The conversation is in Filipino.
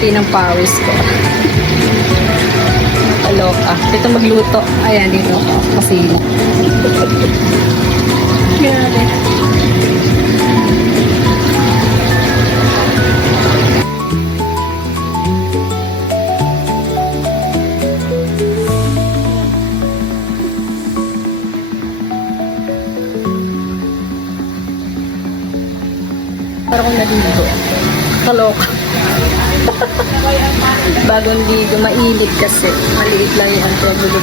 puti ng pawis ko. Kaloka. Dito magluto. Ayan, dito ako. Kasino. Grabe. Parang kung naligo. Kaloka. Bagong ligo. Mainit kasi. Maliit lang yung ang problema.